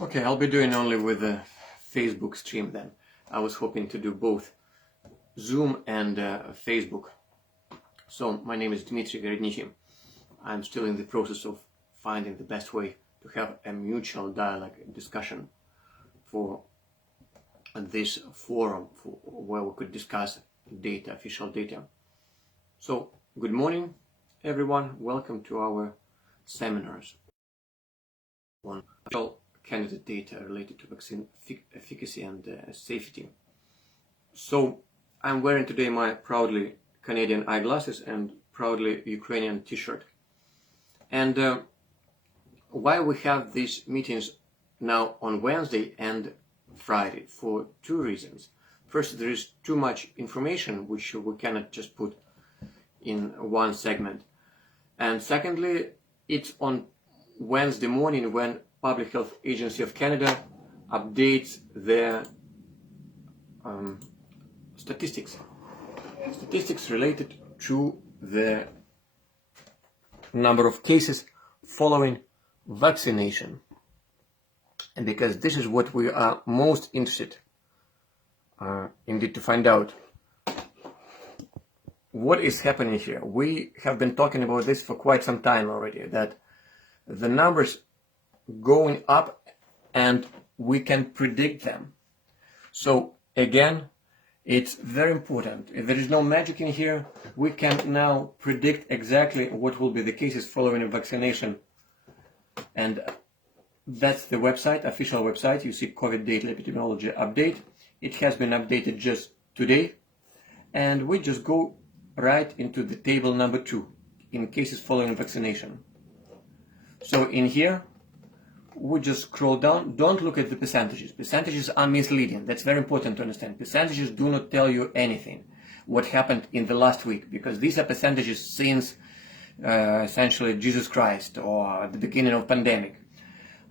Okay, I'll be doing only with the Facebook stream then. I was hoping to do both Zoom and Facebook. So my name is Dmitry Gorodnitsky. I'm still in the process of finding the best way to have a mutual dialogue discussion for this forum where we could discuss data, official data. So good morning everyone, welcome to our seminars on official candidate data related to vaccine efficacy and safety. So I'm wearing today my proudly Canadian eyeglasses and proudly Ukrainian t-shirt. And why we have these meetings now on Wednesday and Friday? For two reasons. First, there is too much information which we cannot just put in one segment. And secondly, it's on Wednesday morning when Public Health Agency of Canada updates their statistics related to the number of cases following vaccination. And because this is what we are most interested indeed to find out. What is happening here? We have been talking about this for quite some time already, that the numbers going up and we can predict them. So again, it's very important. If there is no magic in here, we can now predict exactly what will be the cases following a vaccination. And that's the website, official website. You see COVID data epidemiology update. It has been updated just today. And we just go right into the table number 2 in cases following vaccination. So in here, we just scroll down. Don't look at the percentages. Percentages are misleading. That's very important to understand. Percentages do not tell you anything what happened in the last week, because these are percentages since essentially Jesus Christ or the beginning of pandemic.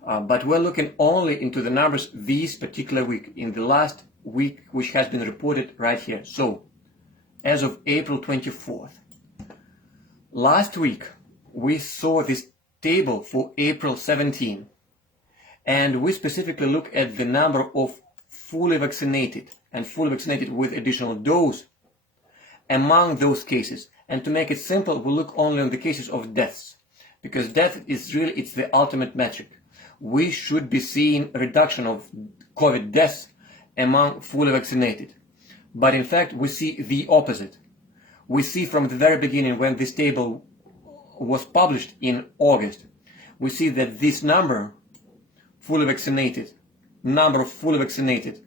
But we're looking only into the numbers this particular week, in the last week, which has been reported right here. So as of April 24th, last week we saw this table for April 17. And we specifically look at the number of fully vaccinated and fully vaccinated with additional dose among those cases. And to make it simple, we look only on the cases of deaths, because death is really, it's the ultimate metric. We should be seeing a reduction of COVID deaths among fully vaccinated. But in fact, we see the opposite. We see from the very beginning, when this table was published in August, we see that this number fully vaccinated, number of fully vaccinated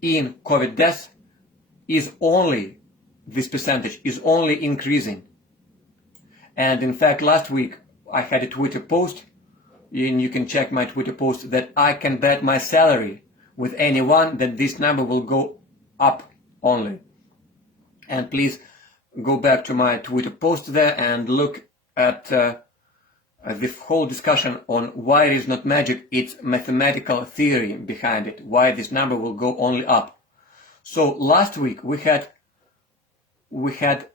in COVID deaths is only, this percentage is only increasing. And in fact, last week I had a Twitter post, and you can check my Twitter post, that I can bet my salary with anyone that this number will go up only. And please go back to my Twitter post there and look at the whole discussion on why it is not magic. It's mathematical theory behind it, why this number will go only up. So last week we had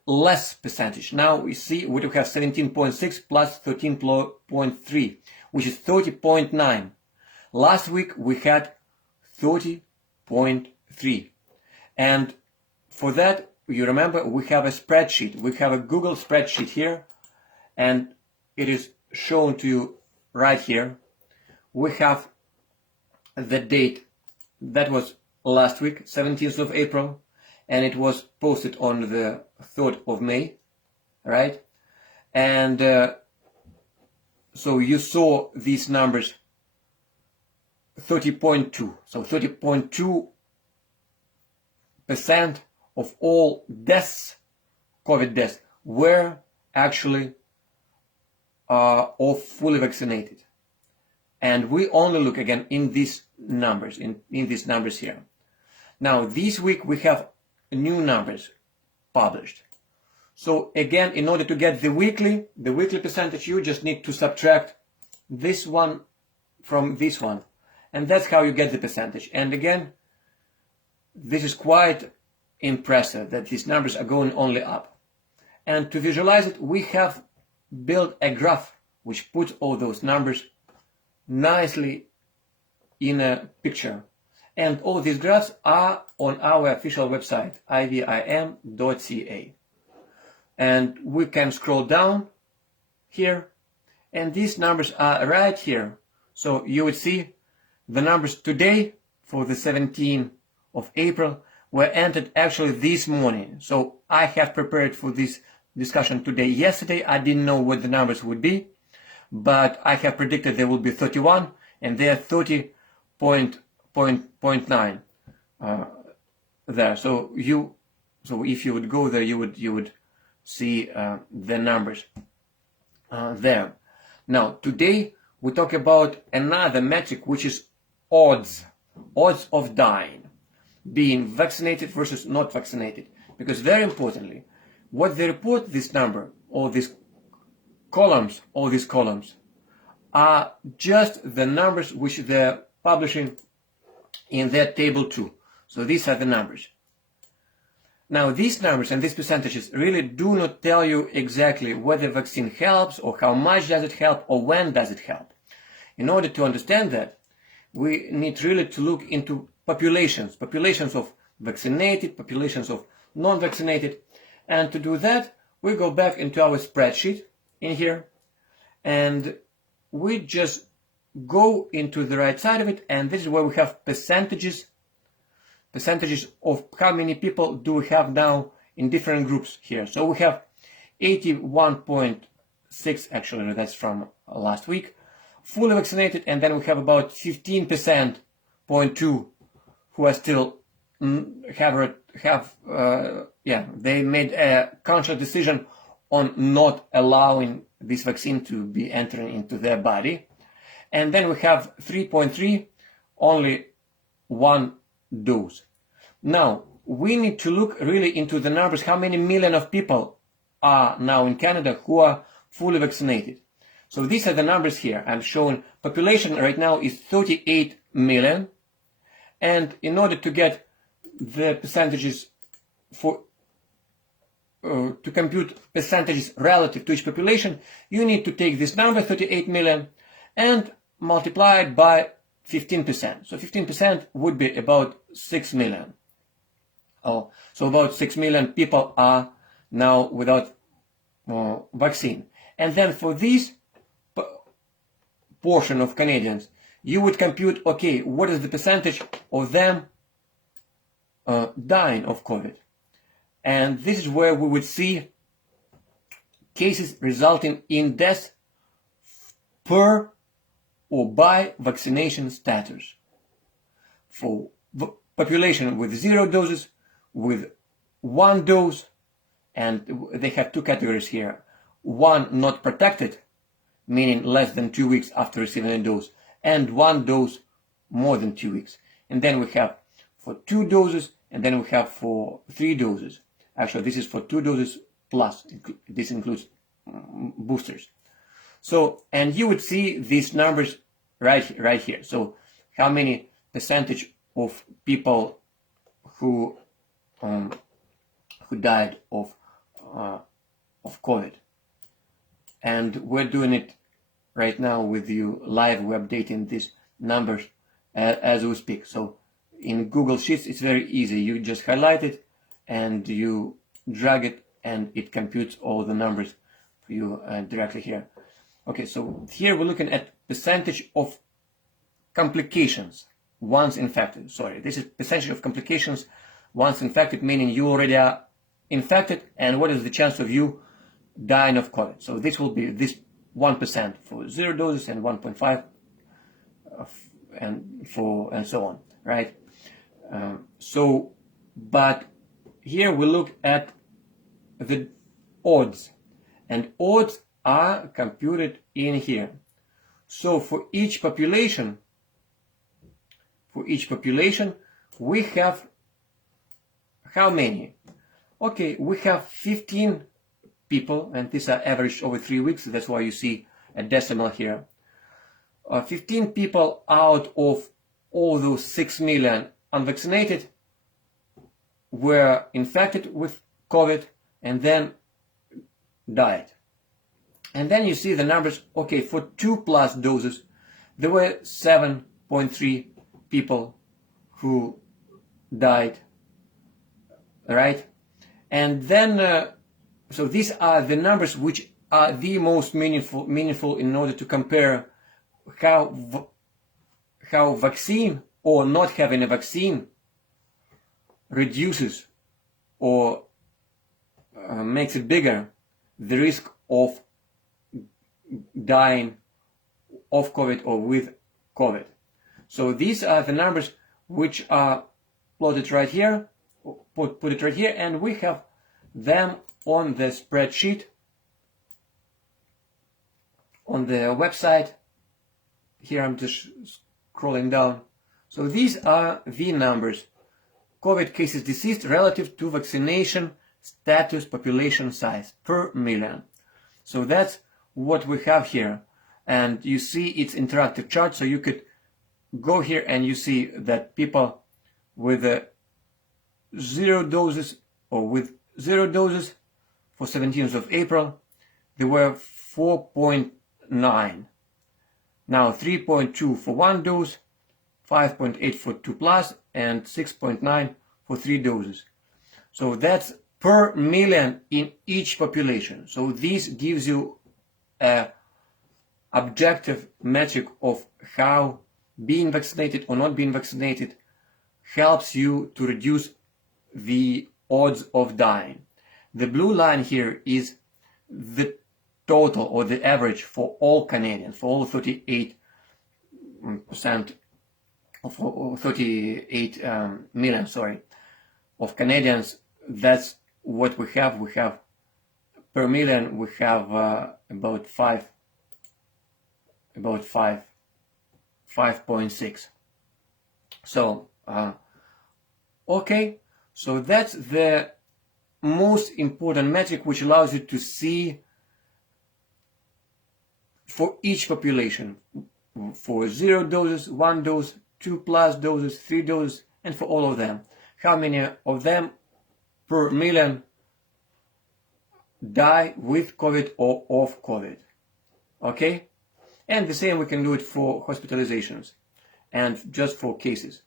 less percentage. Now we see we do have 17.6 plus 13.3, which is 30.9. Last week we had 30.3. And for that, you remember, we have a spreadsheet. We have a Google spreadsheet here, and it is shown to you right here. We have the date that was last week, 17th of April, and it was posted on the 3rd of May, right? And so you saw these numbers, 30.2. So 30.2% of all deaths, COVID deaths, were actually of fully vaccinated. And we only look again in these numbers, in these numbers here. Now this week we have new numbers published. So again, in order to get the weekly percentage, you just need to subtract this one from this one. And that's how you get the percentage. And again, this is quite impressive that these numbers are going only up. And to visualize it, we have built a graph which puts all those numbers nicely in a picture. And all these graphs are on our official website, ivim.ca. And we can scroll down here, and these numbers are right here. So you would see the numbers today for the 17th of April were entered actually this morning. So I have prepared for this discussion today. Yesterday I didn't know what the numbers would be, but I have predicted there will be 31, and they are 30.9 there. So if you would go there, you would see the numbers there. Now today we talk about another metric, which is odds of dying, being vaccinated versus not vaccinated. Because very importantly, what they report, this number, all these columns are just the numbers which they're publishing in their table 2. So these are the numbers. Now these numbers and these percentages really do not tell you exactly whether vaccine helps, or how much does it help, or when does it help. In order to understand that, we need really to look into populations of vaccinated, populations of non-vaccinated. And to do that, we go back into our spreadsheet in here, and we just go into the right side of it, and this is where we have percentages of how many people do we have now in different groups here. So we have 81.6, actually that's from last week, fully vaccinated, and then we have about 15.2 who are still they made a conscious decision on not allowing this vaccine to be entering into their body. And then we have 3.3, only one dose. Now, we need to look really into the numbers, how many million of people are now in Canada who are fully vaccinated. So these are the numbers here. I'm showing population right now is 38 million. And in order to get the percentages to compute percentages relative to each population, you need to take this number, 38 million, and multiply it by 15%. So 15% would be about 6 million. So about 6 million people are now without vaccine. And then for this portion of Canadians, you would compute, okay, what is the percentage of them dying of COVID? And this is where we would see cases resulting in death per or by vaccination status. For population with 0 doses, with 1 dose, and they have 2 categories here. 1 not protected, meaning less than 2 weeks after receiving a dose, and 1 dose more than 2 weeks. And then we have for 2 doses, and then we have for 3 doses. Actually, this is for 2 doses plus, this includes boosters. So, and you would see these numbers right here. So, how many percentage of people who died of COVID. And we're doing it right now with you live. We're updating these numbers as we speak. So in Google Sheets, it's very easy. You just highlight it and you drag it, and it computes all the numbers for you directly here. Okay, so here we're looking at percentage of complications once infected. Sorry, this is percentage of complications once infected, meaning you already are infected, and what is the chance of you dying of COVID. So this will be this 1% for 0 doses and 1.5 and so on, right? But here we look at the odds, and odds are computed in here. So for each population, we have how many? Okay, we have 15 people, and these are averaged over 3 weeks. That's why you see a decimal here. 15 people out of all those 6 million unvaccinated were infected with COVID and then died. And then you see the numbers. Okay, for 2+ doses, there were 7.6 3.3 people who died, right? And then, so these are the numbers which are the most meaningful in order to compare how vaccine or not having a vaccine reduces or makes it bigger the risk of dying of COVID or with COVID. So these are the numbers which are plotted right here, put it right here, and we have them on the spreadsheet on the website. Here I'm just scrolling down. So these are the numbers. COVID cases deceased relative to vaccination status population size per million. So that's what we have here. And you see it's interactive chart, so you could go here and you see that people with 0 doses or with 0 doses for 17th of April, there were 4.9. Now 3.2 for 1 dose, 5.8 for 2 plus, and 6.9 for 3 doses. So that's per million in each population. So this gives you a objective metric of how being vaccinated or not being vaccinated helps you to reduce the odds of dying. The blue line here is the total or the average for all Canadians, for all 38% of 38 million, of Canadians. That's what we have. We have per million. We have about 5.6. So okay. So that's the most important metric which allows you to see for each population, for 0 doses, 1 dose, 2 plus doses, 3 doses, and for all of them, how many of them per million die with COVID or of COVID. Okay? And the same we can do it for hospitalizations and just for cases.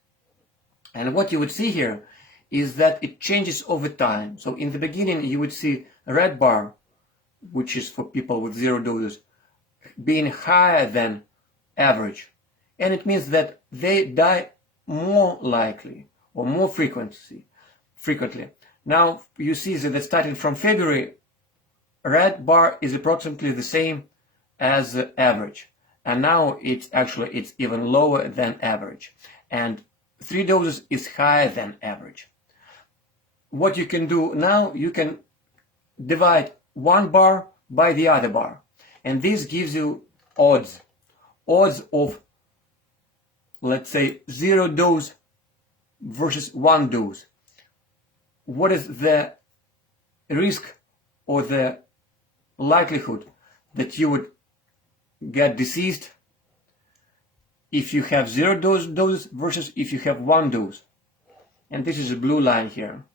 And what you would see here is that it changes over time. So in the beginning you would see a red bar, which is for people with 0 doses, being higher than average. And it means that they die more likely or more frequently. Now you see that starting from February, red bar is approximately the same as the average. And now it's even lower than average. And 3 doses is higher than average. What you can do now, you can divide one bar by the other bar. And this gives you odds of, let's say, 0 dose versus 1 dose. What is the risk or the likelihood that you would get deceased if you have 0 doses versus if you have 1 dose? And this is a blue line here.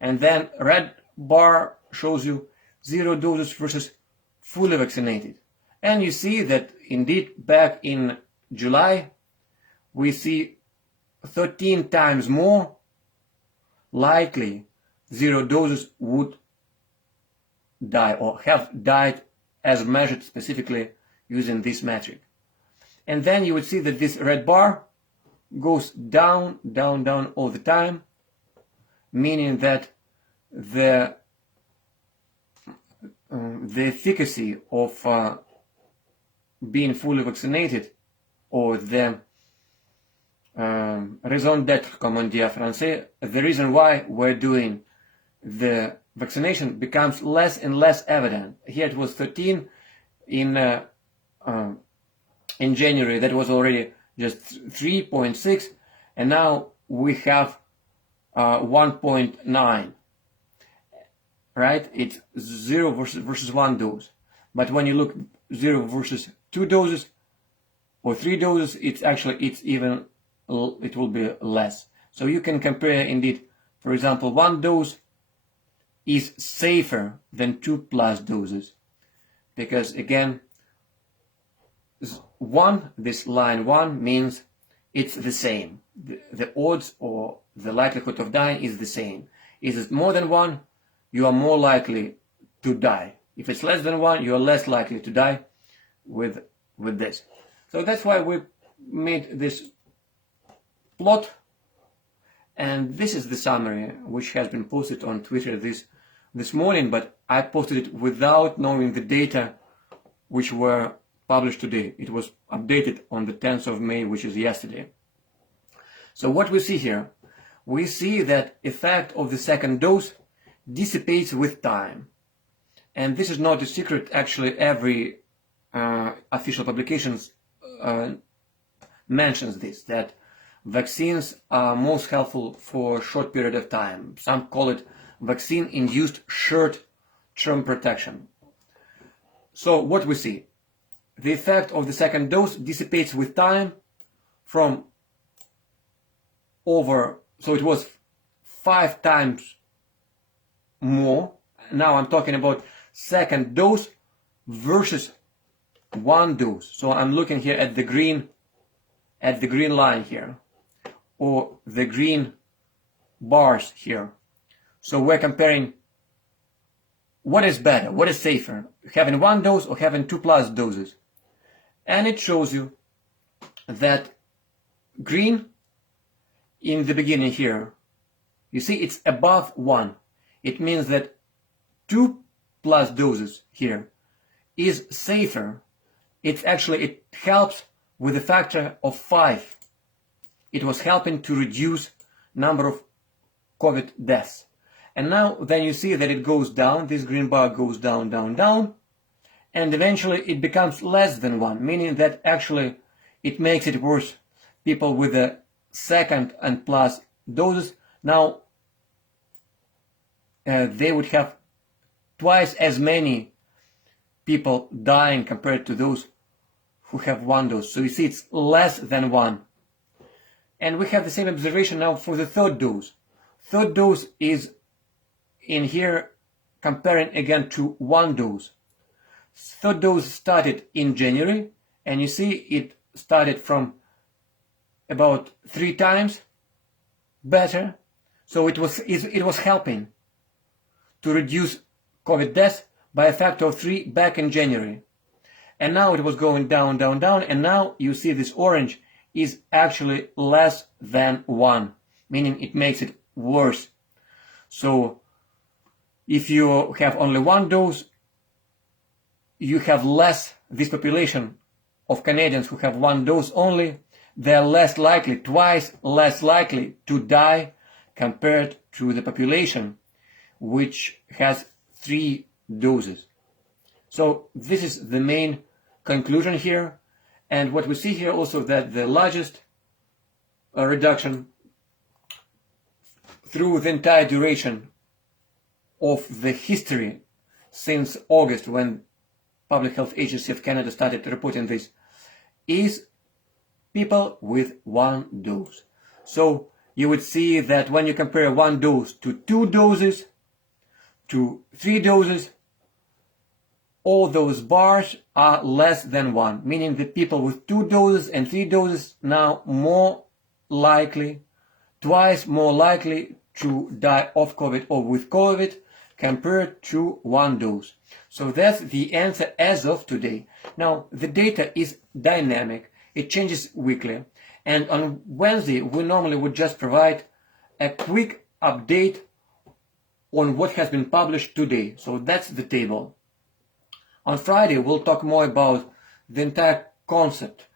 And then red bar shows you 0 doses versus fully vaccinated. And you see that indeed back in July, we see 13 times more likely 0 doses would die or have died as measured specifically using this metric. And then you would see that this red bar goes down, down, down all the time, meaning that the efficacy of being fully vaccinated, or the raison d'être, comme on dit en français, the reason why we're doing the vaccination becomes less and less evident. Here it was 13 in January. That was already just 3.6, and now we have 1.9. Right? It's 0 versus 1 dose. But when you look 0 versus 2 doses or 3 doses, it will be less. So you can compare indeed. For example, 1 dose is safer than 2 plus doses, because again, this line 1 means it's the same. The odds or the likelihood of dying is the same. Is it more than 1, you are more likely to die. If it's less than 1, you are less likely to die with this. So that's why we made this plot, and this is the summary which has been posted on Twitter this morning, but I posted it without knowing the data which were published today. It was updated on the 10th of May, which is yesterday. So what we see here, we see that effect of the second dose dissipates with time. And this is not a secret. Actually, every official publications mentions this, that vaccines are most helpful for a short period of time. Some call it vaccine-induced short-term protection. So what we see, the effect of the second dose dissipates with time from so it was 5 times more. Now I'm talking about second dose versus 1 dose. So I'm looking here at the green line here, or the green bars here. So we're comparing what is better, what is safer, having 1 dose or having 2+ doses. And it shows you that green in the beginning here, you see it's above 1. It means that 2+ doses here is safer. It helps with a factor of 5. It was helping to reduce number of COVID deaths. And now then you see that it goes down, this green bar goes down, down, down, and eventually it becomes less than 1, meaning that actually it makes it worse. People with the second and plus doses, now they would have twice as many people dying compared to those who have 1 dose. So you see it's less than 1. And we have the same observation now for the third dose. Third dose is in here comparing again to 1 dose. Third dose started in January, and you see it started from about 3 times better. So it was helping to reduce COVID deaths by a factor of 3 back in January. And now it was going down, down, down, and now you see this orange is actually less than 1, meaning it makes it worse. So if you have only 1 dose, you have less, this population of Canadians who have 1 dose only, they're less likely, twice less likely to die compared to the population which has 3 doses. So this is the main conclusion here. And what we see here also, that the largest reduction through the entire duration of the history since August, when Public Health Agency of Canada started reporting this, is people with 1 dose. So you would see that when you compare 1 dose to 2 doses, to 3 doses, all those bars are less than 1, meaning that people with 2 doses and 3 doses now more likely, twice more likely to die of COVID or with COVID compared to 1 dose. So that's the answer as of today. Now, the data is dynamic. It changes weekly. And on Wednesday, we normally would just provide a quick update on what has been published today. So that's the table. On Friday, we'll talk more about the entire concept,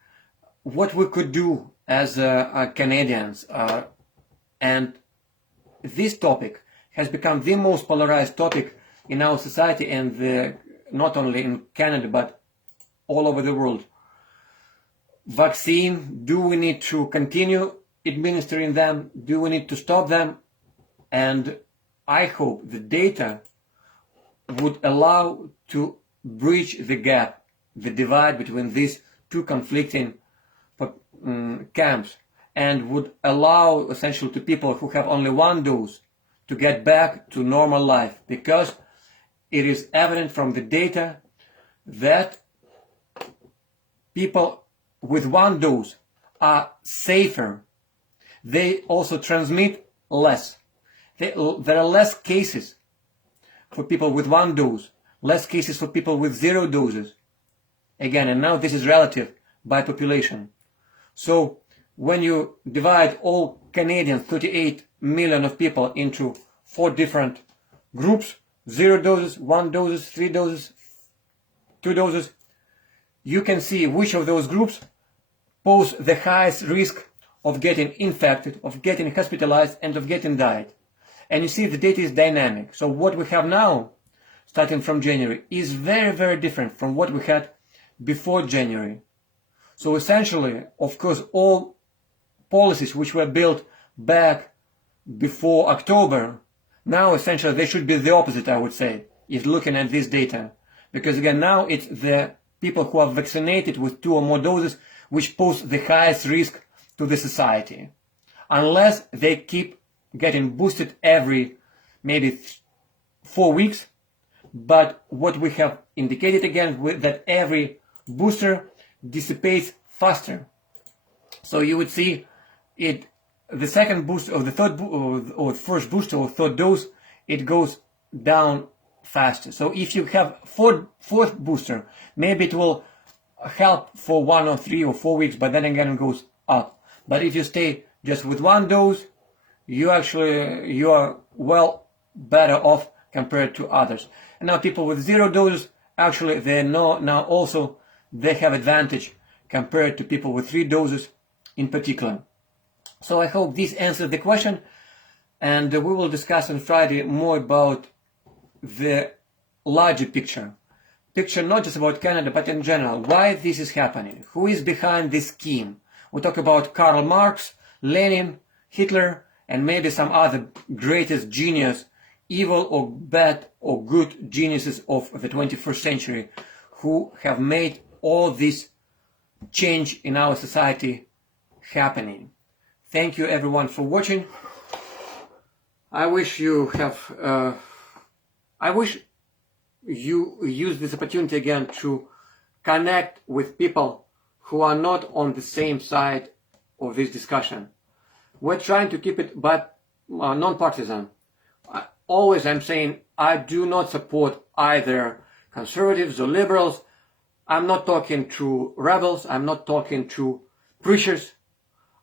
what we could do as Canadians. And this topic has become the most polarized topic in our society, and not only in Canada, but all over the world. Vaccine, do we need to continue administering them? Do we need to stop them? And I hope the data would allow to bridge the gap, the divide between these 2 conflicting camps, and would allow essentially to people who have only 1 dose to get back to normal life, because it is evident from the data that people with 1 dose are safer. They also transmit less. There are less cases for people with 1 dose, less cases for people with 0 doses. Again, and now this is relative by population. So when you divide all Canadians, 38 million of people, into 4 different groups, 0 doses, 1 doses, 3 doses, 2 doses, you can see which of those groups pose the highest risk of getting infected, of getting hospitalized, and of getting died. And you see the data is dynamic. So what we have now, starting from January, is very, very different from what we had before January. So essentially, of course, all policies which were built back before October, now essentially they should be the opposite, I would say, if looking at this data. Because again, now it's the people who are vaccinated with 2 or more doses which pose the highest risk to the society. Unless they keep getting boosted every maybe 4 weeks. But what we have indicated again, that every booster dissipates faster. So you would see it, the second booster or the third or first booster or third dose, it goes down faster. So if you have fourth booster, maybe it will help for 1 or 3 or 4 weeks, but then again it goes up. But if you stay just with 1 dose, you are well better off compared to others. And now people with 0 doses, actually they have advantage compared to people with 3 doses in particular. So I hope this answers the question, and we will discuss on Friday more about the larger picture not just about Canada, but in general, why this is happening, who is behind this scheme. We talk about Karl Marx, Lenin, Hitler, and maybe some other greatest genius, evil or bad or good geniuses of the 21st century, who have made all this change in our society happening. Thank you everyone for watching. I wish you use this opportunity again to connect with people who are not on the same side of this discussion. We're trying to keep it but non-partisan. Always I'm saying I do not support either conservatives or liberals. I'm not talking to rebels. I'm not talking to preachers.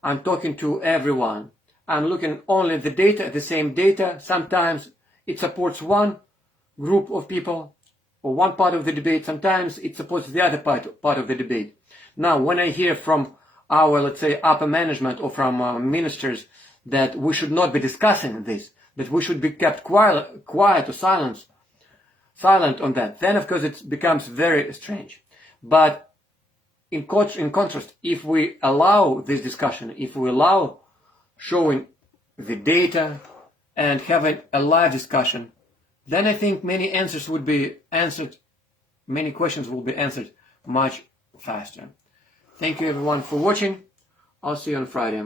I'm talking to everyone. I'm looking only at the data, the same data. Sometimes it supports one group of people or one part of the debate. Sometimes it supports the other part of the debate. Now, when I hear from our, let's say, upper management or from ministers that we should not be discussing this, that we should be kept quiet or silent on that, then of course it becomes very strange. But in contrast, if we allow this discussion, if we allow showing the data and having a live discussion, then I think many answers would be answered, many questions will be answered much faster. Thank you everyone for watching. I'll see you on Friday.